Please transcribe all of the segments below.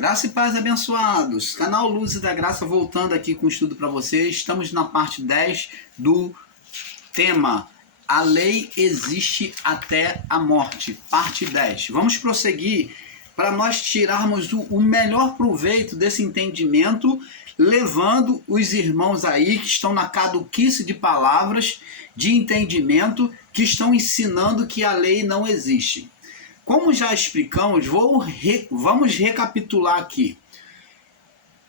Graça e paz, abençoados. Canal Luzes da Graça voltando aqui com o estudo para vocês. Estamos na parte 10 do tema A Lei Existe Até a Morte, parte 10. Vamos prosseguir para nós tirarmos o melhor proveito desse entendimento, levando os irmãos aí que estão na caduquice de palavras, de entendimento, que estão ensinando que a lei não existe. Como já explicamos, vamos recapitular aqui.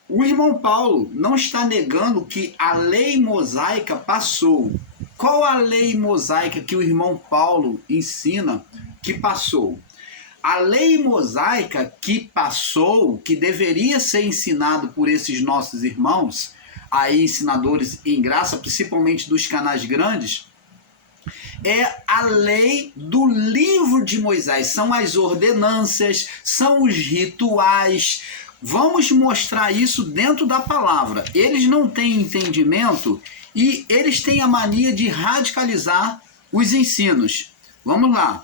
O irmão Paulo não está negando que a lei mosaica passou. Qual a lei mosaica que o irmão Paulo ensina que passou? A lei mosaica que passou, que deveria ser ensinado por esses nossos irmãos, aí ensinadores em graça, principalmente dos canais grandes, é a lei do livro de Moisés. São as ordenanças, são os rituais. Vamos mostrar isso dentro da palavra. Eles não têm entendimento e eles têm a mania de radicalizar os ensinos. Vamos lá.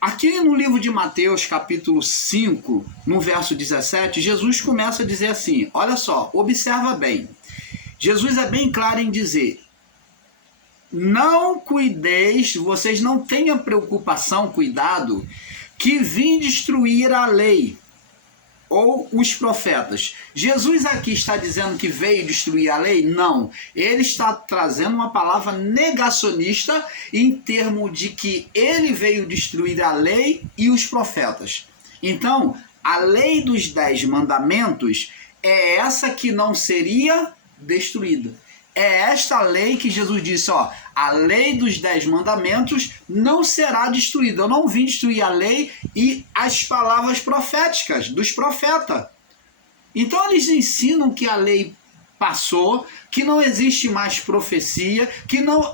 Aqui no livro de Mateus, capítulo 5, no verso 17, Jesus começa a dizer assim, olha só, observa bem. Jesus é bem claro em dizer: não cuideis, vocês não tenham preocupação, cuidado, que vim destruir a lei ou os profetas. Jesus aqui está dizendo que veio destruir a lei? Não. Ele está trazendo uma palavra negacionista em termos de que ele veio destruir a lei e os profetas. Então, a lei dos 10 mandamentos é essa que não seria destruída. É esta lei que Jesus disse, ó, a lei dos 10 mandamentos não será destruída. Eu não vim destruir a lei e as palavras proféticas dos profetas. Então eles ensinam que a lei passou, que não existe mais profecia, que não,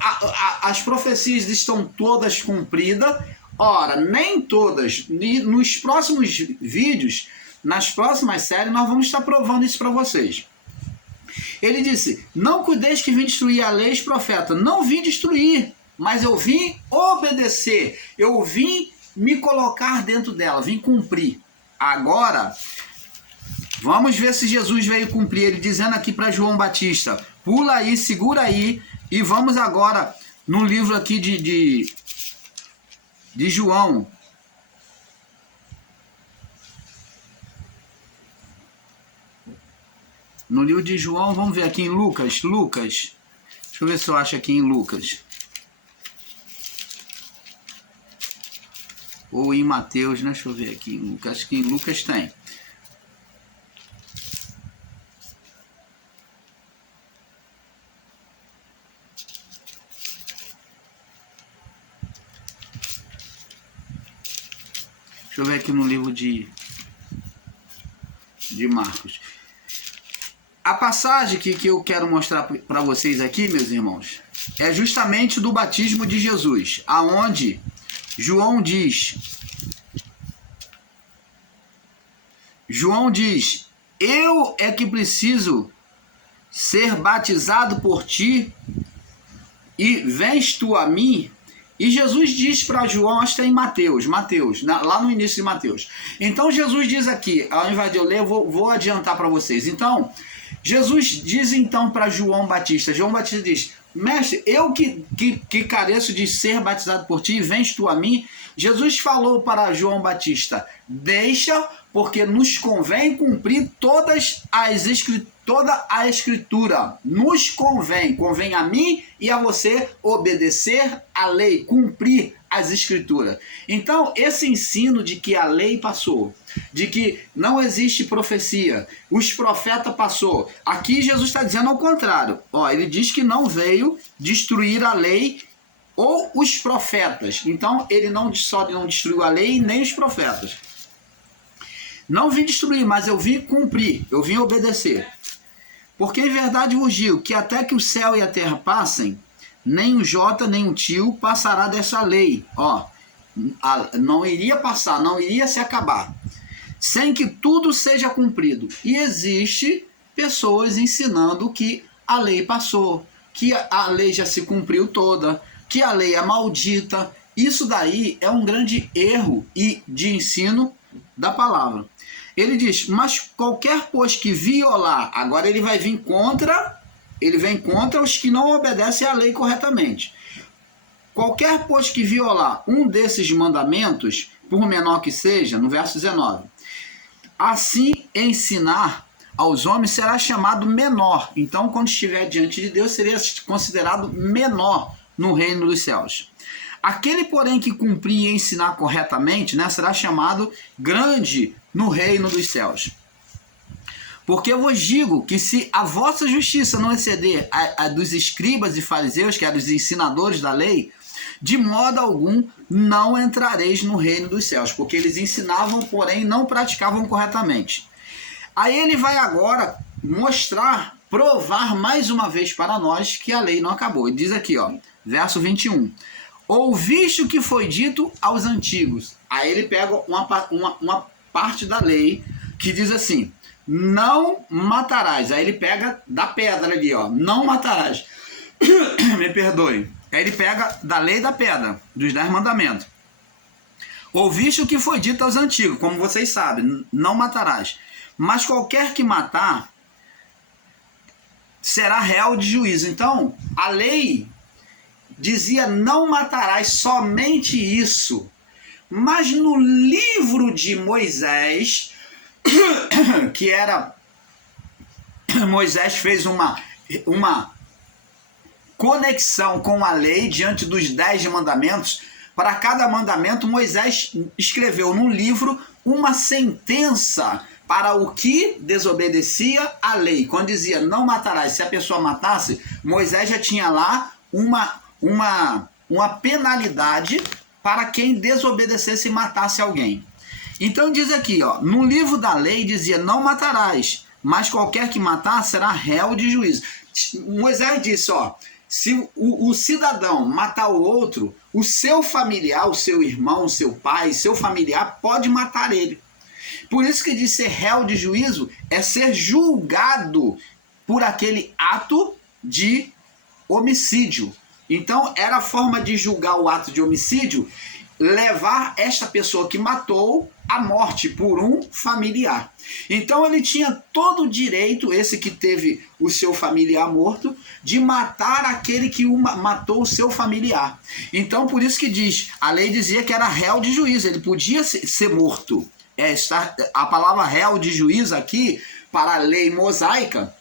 as profecias estão todas cumpridas. Ora, nem todas. E nos próximos vídeos, nas próximas séries, nós vamos estar provando isso para vocês. Ele disse, não cuideis que vim destruir a lei e os profetas. Não vim destruir, mas eu vim obedecer. Eu vim me colocar dentro dela, vim cumprir. Agora, vamos ver se Jesus veio cumprir. Ele dizendo aqui para João Batista, pula aí, segura aí, e vamos agora no livro aqui de João. No livro de João, vamos ver aqui em Lucas. Deixa eu ver se eu acho aqui em Lucas. Ou em Mateus, né? Deixa eu ver aqui em Lucas. Acho que em Lucas tem. Deixa eu ver aqui no livro de Marcos. A passagem que eu quero mostrar para vocês aqui, meus irmãos, é justamente do batismo de Jesus, aonde João diz, eu é que preciso ser batizado por ti e vens tu a mim? E Jesus diz para João, acho que é em Mateus, lá no início de Mateus. Então Jesus diz aqui, ao invés de eu ler, eu vou adiantar para vocês. Então, Jesus diz então para João Batista diz, mestre, eu que careço de ser batizado por ti, vens tu a mim? Jesus falou para João Batista, deixa, porque nos convém cumprir toda a escritura, nos convém a mim e a você obedecer a lei, cumprir as escrituras. Então, esse ensino de que a lei passou, de que não existe profecia, os profetas passou, aqui Jesus está dizendo ao contrário. Ó, ele diz que não veio destruir a lei ou os profetas. Então, ele só não destruiu a lei nem os profetas. Não vim destruir, mas eu vim cumprir, eu vim obedecer. Porque em verdade vos digo que até que o céu e a terra passem, nem um jota, nem um tio passará dessa lei. Ó, não iria passar, não iria se acabar, sem que tudo seja cumprido. E existe pessoas ensinando que a lei passou, que a lei já se cumpriu toda, que a lei é maldita. Isso daí é um grande erro de ensino da palavra. Ele diz, mas qualquer pois que violar, agora ele vem contra os que não obedecem à lei corretamente. Qualquer pois que violar um desses mandamentos, por menor que seja, no verso 19, assim ensinar aos homens será chamado menor. Então, quando estiver diante de Deus, seria considerado menor no reino dos céus. Aquele, porém, que cumprir e ensinar corretamente, né, será chamado grande no reino dos céus. Porque eu vos digo que se a vossa justiça não exceder a dos escribas e fariseus, que eram os ensinadores da lei, de modo algum não entrareis no reino dos céus, porque eles ensinavam, porém não praticavam corretamente. Aí ele vai agora mostrar, provar mais uma vez para nós que a lei não acabou. Ele diz aqui, ó, verso 21. Ouviste o que foi dito aos antigos. Aí ele pega uma parte da lei que diz assim, não matarás. Aí ele pega da pedra ali, ó, não matarás. Me perdoe. Aí ele pega da lei da pedra, dos 10 mandamentos. Ouviste o que foi dito aos antigos, como vocês sabem, não matarás. Mas qualquer que matar será réu de juízo. Então, a lei dizia não matarás, somente isso. Mas no livro de Moisés, que era... Moisés fez uma conexão com a lei diante dos 10 mandamentos. Para cada mandamento, Moisés escreveu num livro uma sentença para o que desobedecia à lei. Quando dizia não matarás, se a pessoa matasse, Moisés já tinha lá uma penalidade para quem desobedecesse e matasse alguém. Então diz aqui, ó, no livro da lei dizia não matarás, mas qualquer que matar será réu de juízo. Moisés disse, ó, se o cidadão matar o outro, o seu familiar, o seu irmão, o seu pai, seu familiar pode matar ele. Por isso que diz ser réu de juízo é ser julgado por aquele ato de homicídio. Então era a forma de julgar o ato de homicídio, levar esta pessoa que matou à morte por um familiar. Então ele tinha todo o direito, esse que teve o seu familiar morto, de matar aquele que matou o seu familiar. Então por isso que diz, a lei dizia que era réu de juízo, ele podia ser morto. A palavra réu de juízo aqui, para a lei mosaica,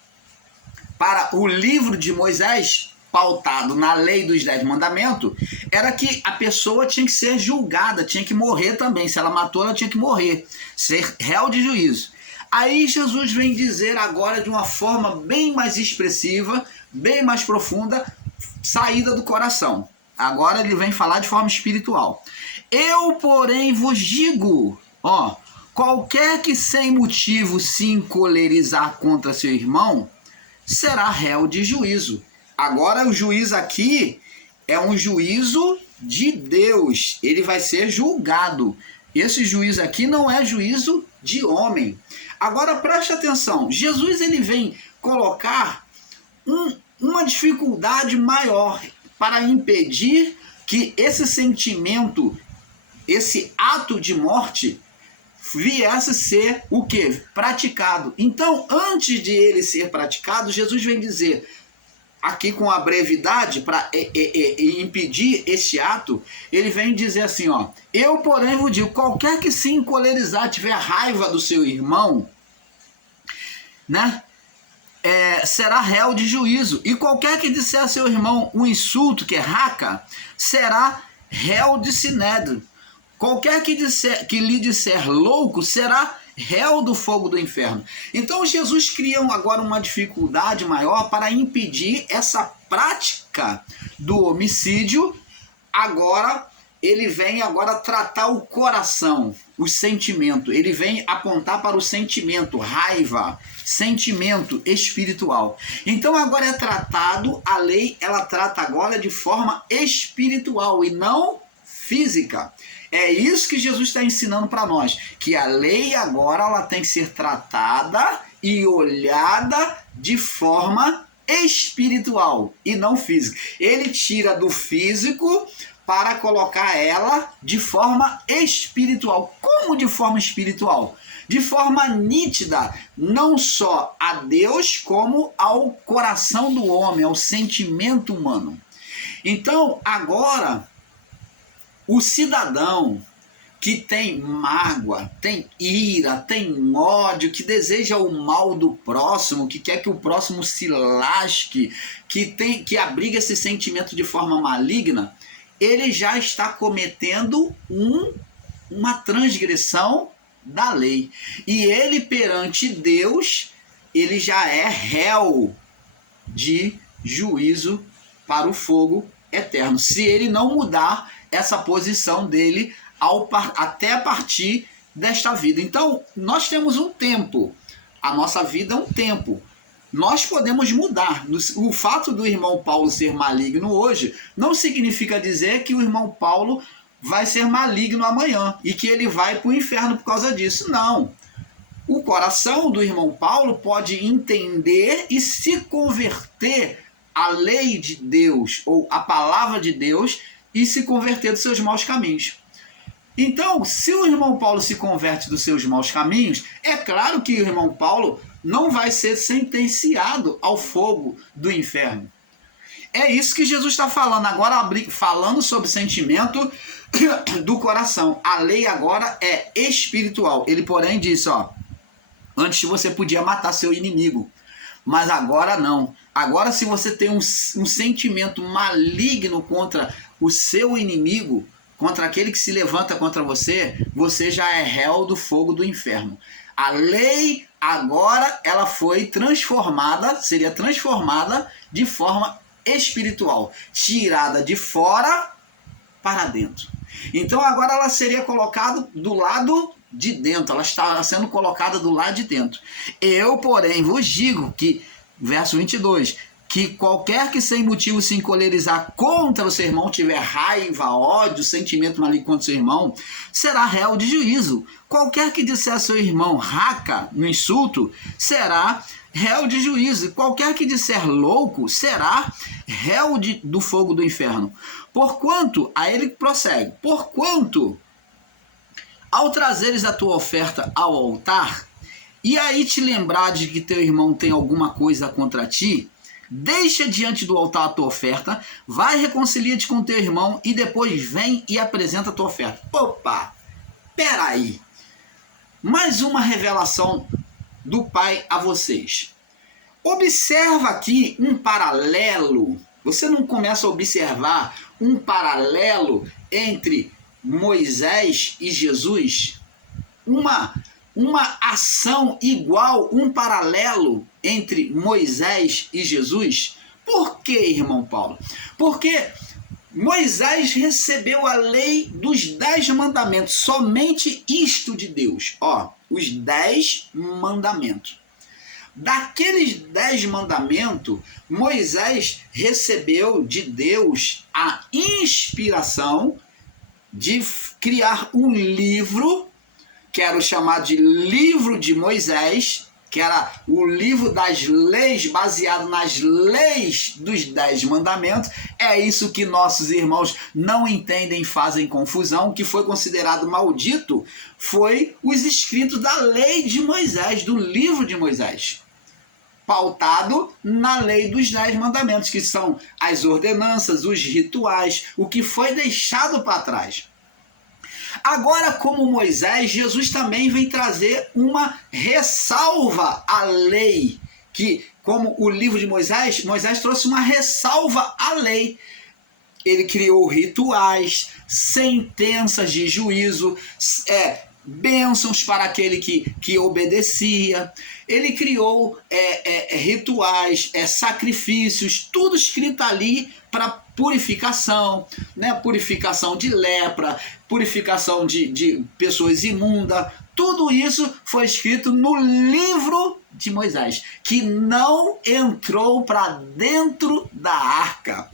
para o livro de Moisés, pautado na lei dos 10 mandamentos, era que a pessoa tinha que ser julgada, tinha que morrer também. Se ela matou, ela tinha que morrer, ser réu de juízo. Aí Jesus vem dizer agora de uma forma bem mais expressiva, bem mais profunda, saída do coração. Agora ele vem falar de forma espiritual. Eu, porém, vos digo, ó, qualquer que sem motivo se encolerizar contra seu irmão, será réu de juízo. Agora o juiz aqui é um juízo de Deus, ele vai ser julgado. Esse juízo aqui não é juízo de homem. Agora preste atenção, Jesus ele vem colocar uma dificuldade maior para impedir que esse sentimento, esse ato de morte viesse ser o quê? Praticado. Então, antes de ele ser praticado, Jesus vem dizer, aqui com a brevidade, para impedir esse ato, ele vem dizer assim, ó, eu, porém, vos digo, qualquer que se encolerizar, tiver raiva do seu irmão, né, será réu de juízo. E qualquer que disser a seu irmão um insulto, que é raca, será réu de sinédrio. Qualquer que lhe disser louco, será réu do fogo do inferno. Então Jesus cria agora uma dificuldade maior para impedir essa prática do homicídio. Agora ele vem agora tratar o coração, o sentimento. Ele vem apontar para o sentimento, raiva, sentimento espiritual. Então agora é tratado, a lei ela trata agora de forma espiritual e não física. É isso que Jesus está ensinando para nós, que a lei agora ela tem que ser tratada e olhada de forma espiritual e não física. Ele tira do físico para colocar ela de forma espiritual. Como de forma espiritual? De forma nítida, não só a Deus, como ao coração do homem, ao sentimento humano. Então, agora, o cidadão que tem mágoa, tem ira, tem ódio, que deseja o mal do próximo, que quer que o próximo se lasque, que abriga esse sentimento de forma maligna, ele já está cometendo uma transgressão da lei. E ele perante Deus, ele já é réu de juízo para o fogo eterno, se ele não mudar essa posição dele até a partir desta vida. Então, nós temos um tempo. A nossa vida é um tempo. Nós podemos mudar. O fato do irmão Paulo ser maligno hoje não significa dizer que o irmão Paulo vai ser maligno amanhã e que ele vai para o inferno por causa disso. Não. O coração do irmão Paulo pode entender e se converter à lei de Deus ou à palavra de Deus e se converter dos seus maus caminhos. Então, se o irmão Paulo se converte dos seus maus caminhos, é claro que o irmão Paulo não vai ser sentenciado ao fogo do inferno. É isso que Jesus está falando. Agora, falando sobre sentimento do coração. A lei agora é espiritual. Ele, porém, disse, antes você podia matar seu inimigo, mas agora não. Agora, se você tem um sentimento maligno contra o seu inimigo, contra aquele que se levanta contra você, você já é réu do fogo do inferno. A lei agora ela foi transformada, seria transformada de forma espiritual, tirada de fora para dentro. Então agora ela seria colocada do lado de dentro, ela está sendo colocada do lado de dentro. Eu, porém, vos digo que, verso 22, que qualquer que sem motivo se encolerizar contra o seu irmão, tiver raiva, ódio, sentimento maligno contra o seu irmão, será réu de juízo. Qualquer que disser a seu irmão raca, no insulto, será réu de juízo. E qualquer que disser louco, será réu do fogo do inferno. Porquanto, aí ele prossegue, porquanto, ao trazeres a tua oferta ao altar, e aí te lembrar de que teu irmão tem alguma coisa contra ti, deixa diante do altar a tua oferta, vai reconcilia-te com teu irmão e depois vem e apresenta a tua oferta. Opa, peraí. Mais uma revelação do Pai a vocês. Observa aqui um paralelo. Você não começa a observar um paralelo entre Moisés e Jesus? Uma ação igual, um paralelo entre Moisés e Jesus? Por que, irmão Paulo? Porque Moisés recebeu a lei dos 10 mandamentos, somente isto de Deus. Os 10 mandamentos. Daqueles 10 mandamentos, Moisés recebeu de Deus a inspiração de criar um livro, que era o chamado de livro de Moisés, que era o livro das leis, baseado nas leis dos 10 mandamentos. É isso que nossos irmãos não entendem e fazem confusão. O que foi considerado maldito foi os escritos da lei de Moisés, do livro de Moisés, pautado na lei dos 10 mandamentos, que são as ordenanças, os rituais, o que foi deixado para trás. Agora, como Moisés, Jesus também vem trazer uma ressalva à lei, que, como o livro de Moisés trouxe uma ressalva à lei. Ele criou rituais, sentenças de juízo, bênçãos para aquele que obedecia. Ele criou rituais, sacrifícios, tudo escrito ali para purificação, né? Purificação de lepra, purificação de pessoas imundas. Tudo isso foi escrito no livro de Moisés, que não entrou para dentro da arca.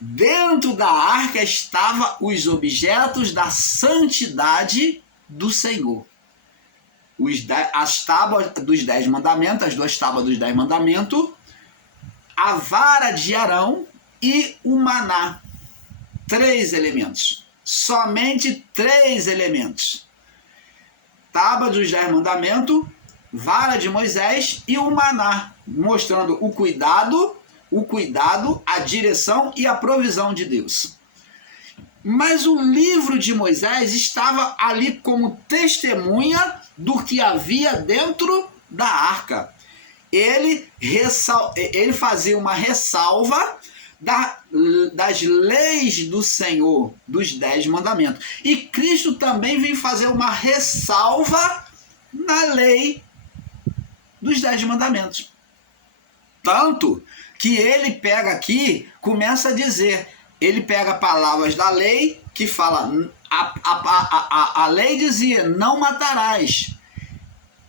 Dentro da arca estavam os objetos da santidade do Senhor. As tábuas dos 10 mandamentos, as 2 tábuas dos 10 mandamentos, a vara de Arão e o maná. 3 elementos. Somente 3 elementos. Tábua dos 10 mandamentos, vara de Moisés e o maná, mostrando o cuidado, a direção e a provisão de Deus. Mas o livro de Moisés estava ali como testemunha do que havia dentro da arca. Ele fazia uma ressalva das leis do Senhor, dos 10 mandamentos. E Cristo também vem fazer uma ressalva na lei dos 10 mandamentos. Tanto que ele pega aqui, começa a dizer, ele pega palavras da lei que fala, a lei dizia, não matarás.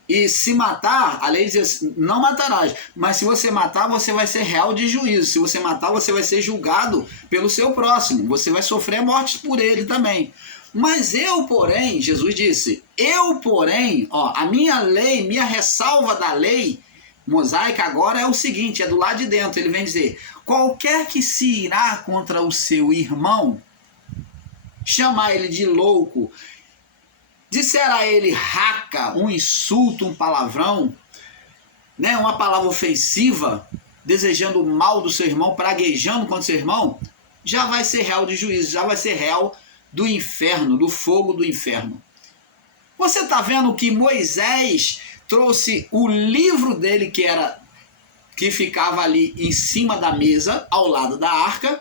E se matar, a lei diz não matarás, mas se você matar, você vai ser réu de juízo. Se você matar, você vai ser julgado pelo seu próximo. Você vai sofrer morte por ele também. Mas eu, porém, Jesus disse, a minha lei, minha ressalva da lei mosaica agora é o seguinte, é do lado de dentro. Ele vem dizer, qualquer que se irá contra o seu irmão, chamar ele de louco, disser a ele raca, um insulto, um palavrão, né, uma palavra ofensiva, desejando o mal do seu irmão, praguejando contra o seu irmão, já vai ser réu de juízo, já vai ser réu do inferno, do fogo do inferno. Você está vendo que Moisés trouxe o livro dele que ficava ali em cima da mesa, ao lado da arca,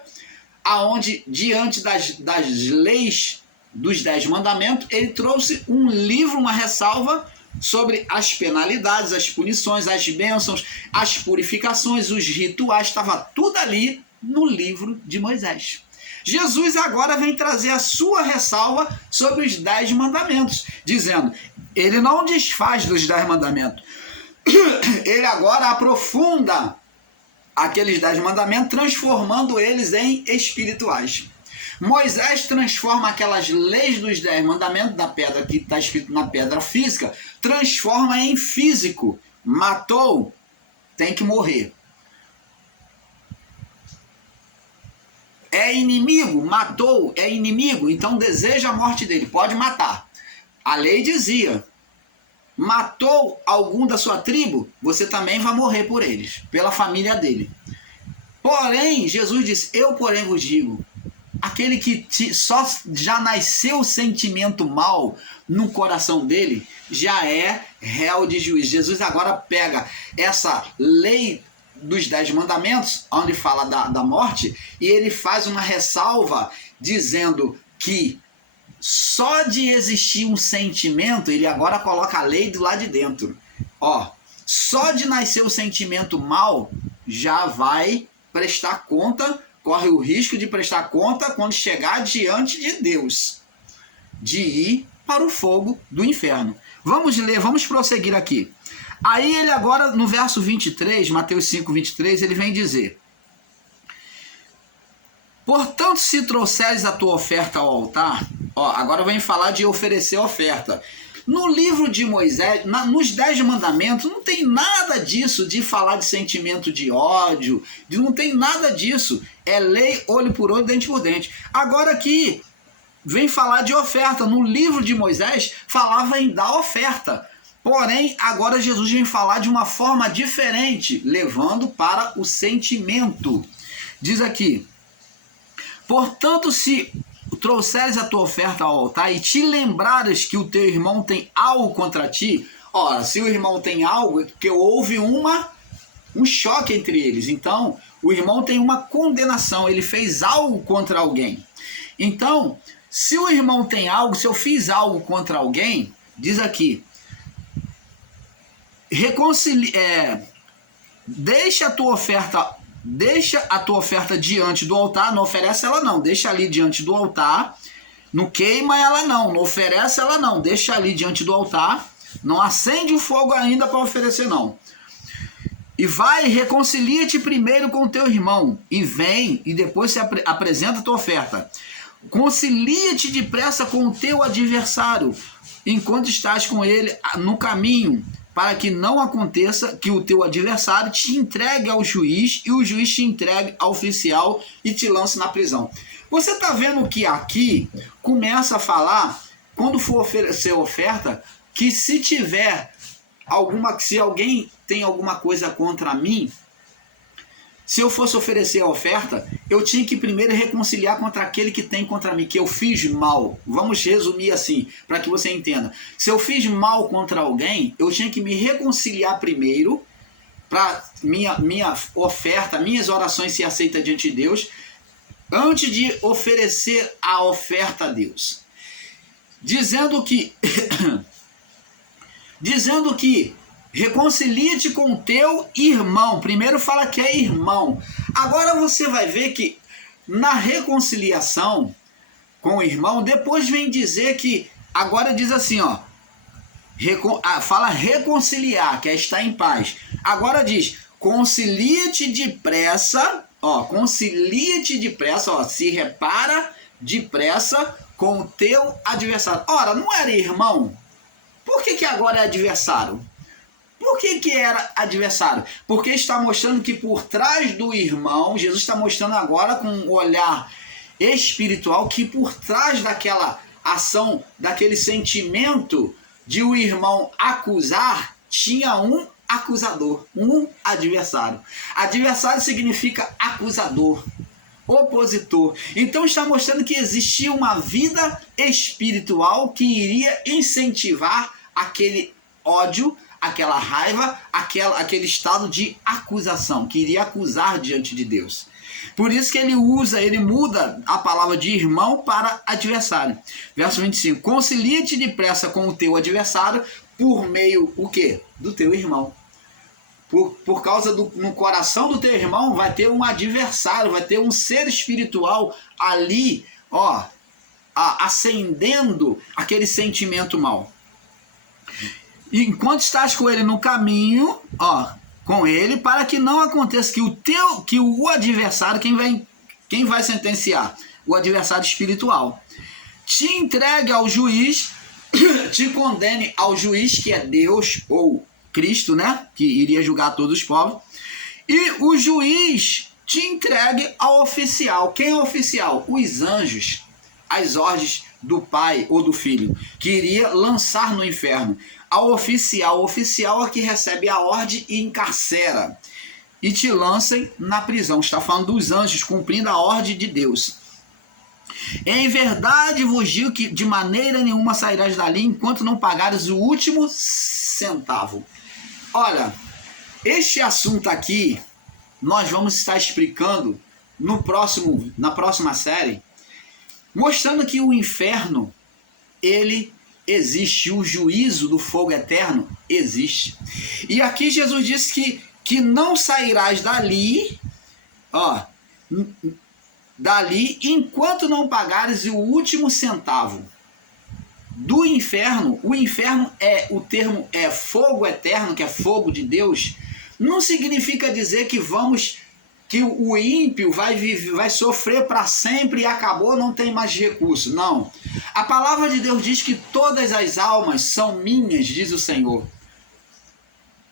aonde diante das leis dos 10 mandamentos, ele trouxe um livro, uma ressalva sobre as penalidades, as punições, as bênçãos, as purificações, os rituais, estava tudo ali no livro de Moisés. Jesus agora vem trazer a sua ressalva sobre os 10 mandamentos, dizendo, ele não desfaz dos 10 mandamentos, ele agora aprofunda aqueles 10 mandamentos, transformando eles em espirituais. Moisés transforma aquelas leis dos 10 mandamentos da pedra que está escrito na pedra física, transforma em físico. Matou, tem que morrer. É inimigo, matou, é inimigo, então deseja a morte dele, pode matar. A lei dizia, matou algum da sua tribo, você também vai morrer por eles, pela família dele. Porém, Jesus disse, eu porém vos digo, aquele que só já nasceu o sentimento mal no coração dele, já é réu de juízo. Jesus agora pega essa lei dos 10 mandamentos, onde fala da morte, e ele faz uma ressalva dizendo que só de existir um sentimento, ele agora coloca a lei do lado de dentro. Só de nascer o sentimento mal, já vai prestar conta, corre o risco de prestar conta quando chegar diante de Deus, de ir para o fogo do inferno. Vamos ler, vamos prosseguir aqui. Aí ele agora, no verso 23, Mateus 5, 23, ele vem dizer, portanto, se trouxeres a tua oferta ao altar, agora vem falar de oferecer oferta. No livro de Moisés, nos 10 mandamentos, não tem nada disso de falar de sentimento de ódio, não tem nada disso. É lei, olho por olho, dente por dente. Agora aqui, vem falar de oferta. No livro de Moisés, falava em dar oferta. Porém, agora Jesus vem falar de uma forma diferente, levando para o sentimento. Diz aqui, portanto, se trouxeres a tua oferta ao altar e te lembrares que o teu irmão tem algo contra ti, se o irmão tem algo, é porque houve um choque entre eles. Então, o irmão tem uma condenação, ele fez algo contra alguém. Então, se o irmão tem algo, se eu fiz algo contra alguém, diz aqui, deixa a tua oferta diante do altar, não oferece ela não, deixa ali diante do altar, não queima ela não oferece ela não, deixa ali diante do altar, não acende o fogo ainda para oferecer não. E vai, reconcilia-te primeiro com o teu irmão, e vem, e depois se apresenta a tua oferta. Concilia-te depressa com o teu adversário, enquanto estás com ele no caminho, para que não aconteça que o teu adversário te entregue ao juiz e o juiz te entregue ao oficial e te lance na prisão. Você está vendo que aqui começa a falar, quando for oferecer oferta, que se alguém tem alguma coisa contra mim, se eu fosse oferecer a oferta, eu tinha que primeiro reconciliar contra aquele que tem contra mim, que eu fiz mal. Vamos resumir assim, para que você entenda. Se eu fiz mal contra alguém, eu tinha que me reconciliar primeiro, para minha oferta, minhas orações ser aceitas diante de Deus, antes de oferecer a oferta a Deus. Dizendo que reconcilia-te com o teu irmão. Primeiro fala que é irmão. Agora você vai ver que na reconciliação com o irmão, depois vem dizer que, agora diz assim, ó, fala reconciliar, que é estar em paz. Agora diz, concilia-te depressa, ó, concilia-te depressa, ó, se repara depressa com o teu adversário. Ora, não era irmão? Por que agora é adversário? Por que era adversário? Porque está mostrando que por trás do irmão, Jesus está mostrando agora com um olhar espiritual que por trás daquela ação, daquele sentimento de o irmão acusar, tinha um acusador, um adversário. Adversário significa acusador, opositor. Então está mostrando que existia uma vida espiritual que iria incentivar aquele ódio, aquela raiva, aquele estado de acusação, que iria acusar diante de Deus. Por isso que ele muda a palavra de irmão para adversário. Verso 25, concilia-te depressa com o teu adversário por meio, o quê? Do teu irmão. Por causa no coração do teu irmão vai ter um adversário, vai ter um ser espiritual ali, ó, acendendo aquele sentimento mal. Enquanto estás com ele no caminho, ó, com ele, para que não aconteça que o adversário, quem vai sentenciar? O adversário espiritual. Te entregue ao juiz, te condene ao juiz, que é Deus ou Cristo, né? Que iria julgar todos os povos. E o juiz te entregue ao oficial. Quem é o oficial? Os anjos, as ordens do pai ou do filho, que iria lançar no inferno. Ao oficial. O oficial é que recebe a ordem e encarcera. E te lancem na prisão. Está falando dos anjos, cumprindo a ordem de Deus. Em verdade vos digo que de maneira nenhuma sairás dali enquanto não pagares o último centavo. Olha, este assunto aqui nós vamos estar explicando na próxima série, mostrando que o inferno, ele existe, o juízo do fogo eterno existe. E aqui Jesus disse que não sairás dali, ó, dali enquanto não pagares o último centavo. Do inferno, o inferno o termo é fogo eterno, que é fogo de Deus, não significa dizer que o ímpio vai sofrer para sempre e acabou, não tem mais recurso. Não. A palavra de Deus diz que todas as almas são minhas, diz o Senhor.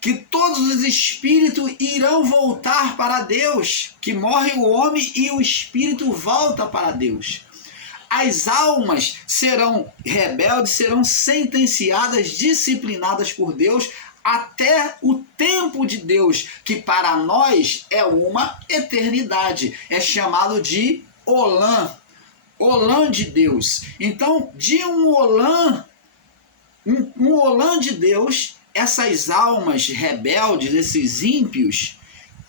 Que todos os espíritos irão voltar para Deus, que morre o homem e o espírito volta para Deus. As almas serão rebeldes, serão sentenciadas, disciplinadas por Deus, até o tempo de Deus, que para nós é uma eternidade. É chamado de Olã, Olã de Deus. Então, de um Olã de Deus, essas almas rebeldes, esses ímpios,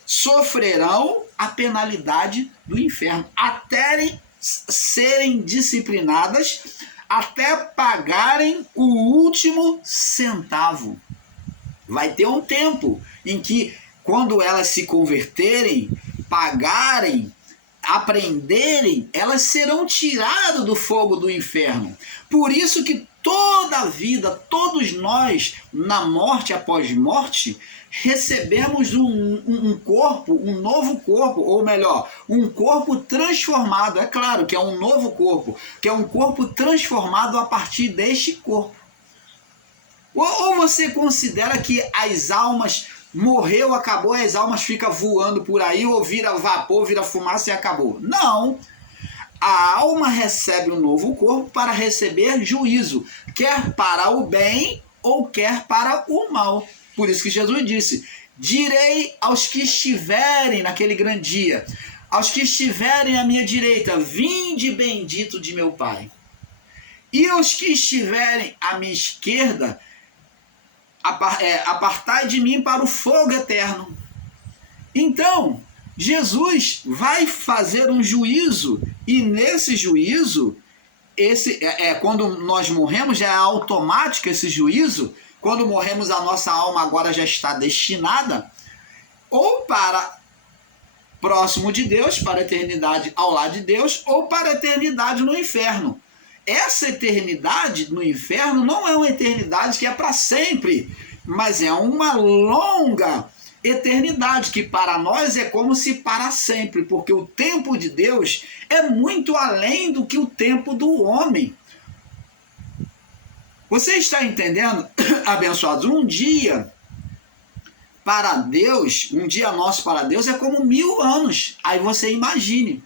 sofrerão a penalidade do inferno, até serem disciplinadas, até pagarem o último centavo. Vai ter um tempo em que, quando elas se converterem, pagarem, aprenderem, elas serão tiradas do fogo do inferno. Por isso que toda a vida, todos nós, na morte após morte, recebemos um corpo, um novo corpo, ou melhor, um corpo transformado. É claro que é um novo corpo, que é um corpo transformado a partir deste corpo. Ou você considera que as almas morreu, acabou, as almas ficam voando por aí, ou vira vapor, vira fumaça e acabou? Não. a alma recebe um novo corpo para receber juízo, quer para o bem ou quer para o mal. Por isso que Jesus disse: direi aos que estiverem naquele grande dia, aos que estiverem à minha direita, vinde bendito de meu Pai. E aos que estiverem à minha esquerda, apartai de mim para o fogo eterno. Então, Jesus vai fazer um juízo, e nesse juízo, quando nós morremos, já é automático esse juízo. Quando morremos, a nossa alma agora já está destinada ou para próximo de Deus, para a eternidade ao lado de Deus, ou para a eternidade no inferno. Essa eternidade no inferno não é uma eternidade que é para sempre, mas é uma longa eternidade, que para nós é como se para sempre, porque o tempo de Deus é muito além do que o tempo do homem. Você está entendendo, abençoados? Um dia para Deus, um dia nosso para Deus é como 1000 anos. Aí você imagine.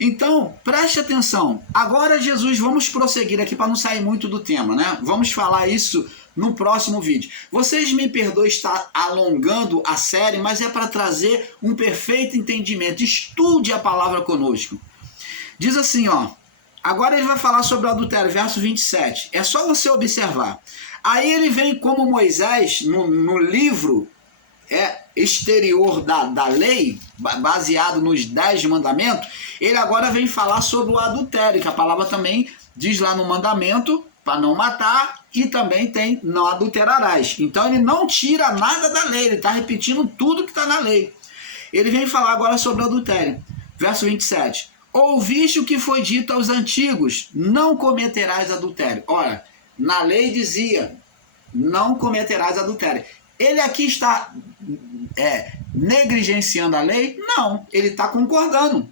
Então, preste atenção. Agora, Jesus, vamos prosseguir aqui para não sair muito do tema, né? Vamos falar isso no próximo vídeo. Vocês me perdoem estar alongando a série, mas é para trazer um perfeito entendimento. Estude a palavra conosco. Diz assim, ó. Agora ele vai falar sobre o adultério, verso 27. É só você observar. Aí ele vem como Moisés, no livro exterior da lei, baseado nos 10 mandamentos, ele agora vem falar sobre o adultério, que a palavra também diz lá no mandamento, para não matar, e também tem não adulterarás. Então ele não tira nada da lei, ele está repetindo tudo que está na lei. Ele vem falar agora sobre o adultério. Verso 27. Ouviste o que foi dito aos antigos, não cometerás adultério. Ora, na lei dizia, não cometerás adultério. Ele aqui está negligenciando a lei? Não, ele está concordando.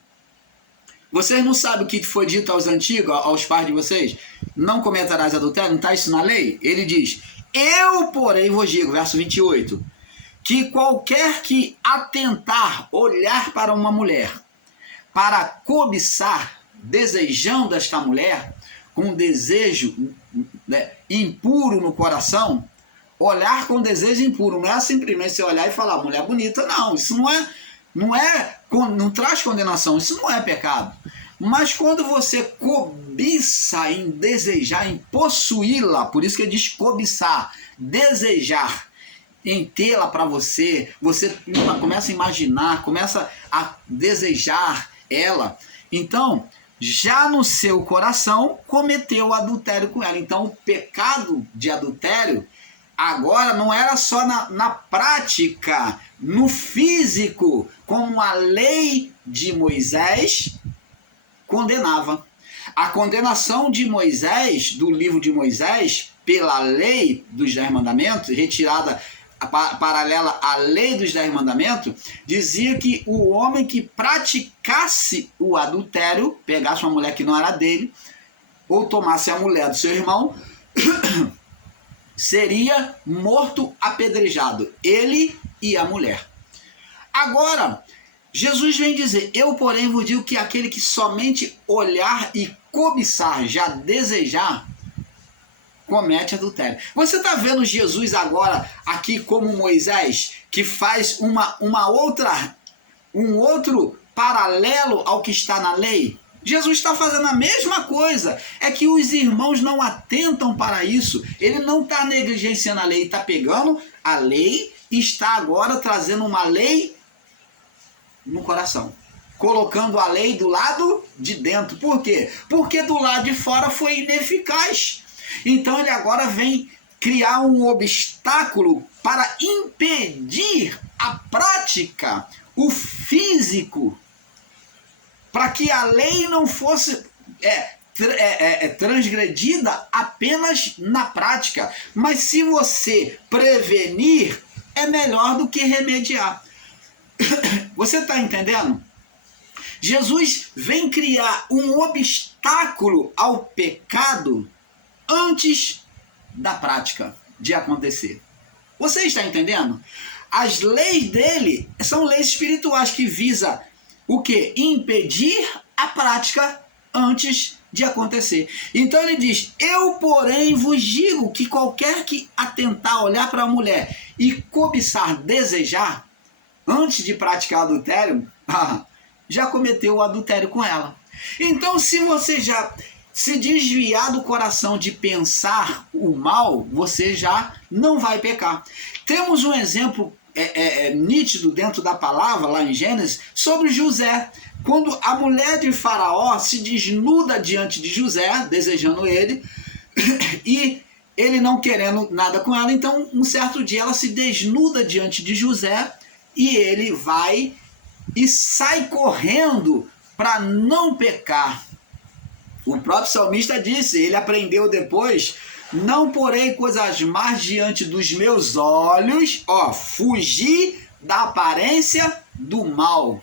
Vocês não sabem o que foi dito aos antigos, aos pais de vocês? Não cometerás adultério, não está isso na lei? Ele diz, eu, porém, vos digo, verso 28, que qualquer que atentar, olhar para uma mulher, para cobiçar, desejando esta mulher, com desejo impuro no coração, olhar com desejo impuro, não é simplesmente você olhar e falar, mulher bonita, não, isso não traz condenação, isso não é pecado. Mas quando você cobiça em desejar, em possuí-la, por isso que ele diz cobiçar, desejar, em tê-la para você começa a imaginar, começa a desejar ela, então já no seu coração cometeu adultério com ela. Então o pecado de adultério agora não era só na prática, no físico, como a lei de Moisés condenava. A condenação de Moisés, do livro de Moisés, pela lei dos 10 mandamentos, retirada paralela à lei dos 10 mandamentos, dizia que o homem que praticasse o adultério, pegasse uma mulher que não era dele, ou tomasse a mulher do seu irmão, seria morto apedrejado, ele e a mulher. Agora, Jesus vem dizer, eu porém vos digo que aquele que somente olhar e cobiçar, já desejar, comete adultério. Você está vendo Jesus agora aqui como Moisés, que faz um outro paralelo ao que está na lei? Jesus está fazendo a mesma coisa, é que os irmãos não atentam para isso. Ele não está negligenciando a lei, está pegando a lei e está agora trazendo uma lei no coração, colocando a lei do lado de dentro. Por quê? Porque do lado de fora foi ineficaz. Então ele agora vem criar um obstáculo para impedir a prática, o físico, para que a lei não fosse transgredida apenas na prática. Mas se você prevenir, é melhor do que remediar. Você está entendendo? Jesus vem criar um obstáculo ao pecado antes da prática de acontecer. Você está entendendo? As leis dele são leis espirituais que visam o quê? Impedir a prática antes de acontecer. Então ele diz: eu, porém, vos digo que qualquer que atentar olhar para a mulher e cobiçar, desejar, antes de praticar adultério, já cometeu o adultério com ela. Então, se você já se desviar do coração de pensar o mal, você já não vai pecar. Temos um exemplo nítido dentro da palavra, lá em Gênesis, sobre José. Quando a mulher de Faraó se desnuda diante de José, desejando ele, e ele não querendo nada com ela, então um certo dia ela se desnuda diante de José e ele vai e sai correndo para não pecar. O próprio salmista disse, ele aprendeu depois: não porei coisas más diante dos meus olhos, fugir da aparência do mal.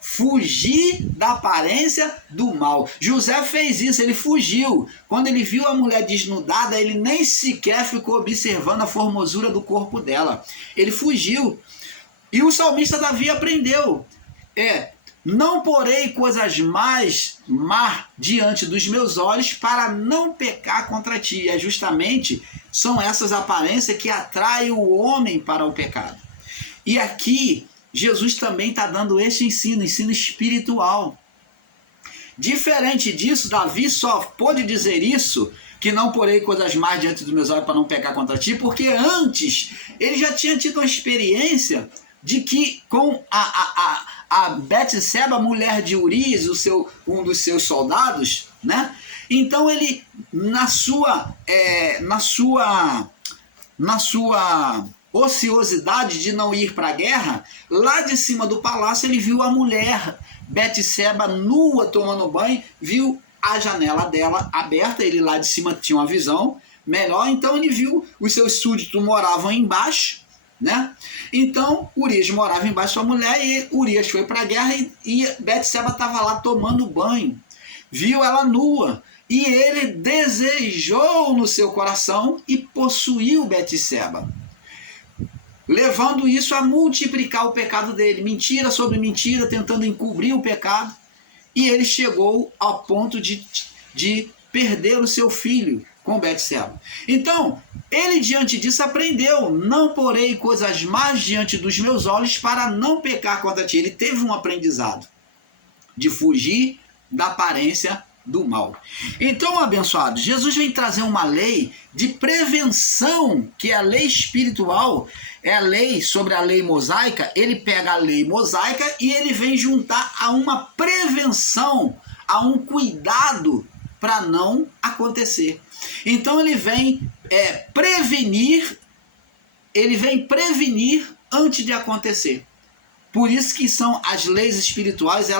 Fugir da aparência do mal. José fez isso, ele fugiu. Quando ele viu a mulher desnudada, ele nem sequer ficou observando a formosura do corpo dela. Ele fugiu. E o salmista Davi aprendeu: não porei coisas más diante dos meus olhos para não pecar contra ti. E justamente são essas aparências que atraem o homem para o pecado. E aqui Jesus também está dando esse ensino espiritual. Diferente disso, Davi só pôde dizer isso, que não porei coisas más diante dos meus olhos para não pecar contra ti, porque antes ele já tinha tido uma experiência de que com a Betseba, mulher de Urias, um dos seus soldados, né? Então ele, na sua ociosidade de não ir para a guerra, lá de cima do palácio ele viu a mulher Betseba nua tomando banho, viu a janela dela aberta, ele lá de cima tinha uma visão melhor, então ele viu os seus súditos moravam embaixo, né? Então Urias morava embaixo da mulher e Urias foi para a guerra e Betseba estava lá tomando banho, viu ela nua e ele desejou no seu coração e possuiu Betseba, levando isso a multiplicar o pecado dele, mentira sobre mentira, tentando encobrir o pecado, e ele chegou ao ponto de perder o seu filho com Betseba. Então, ele diante disso aprendeu: não porei coisas más diante dos meus olhos para não pecar contra ti. Ele teve um aprendizado de fugir da aparência do mal. Então, abençoados, Jesus vem trazer uma lei de prevenção, que é a lei espiritual, é a lei sobre a lei mosaica. Ele pega a lei mosaica e ele vem juntar a uma prevenção, a um cuidado para não acontecer. Então ele vem prevenir antes de acontecer. Por isso que são as leis espirituais,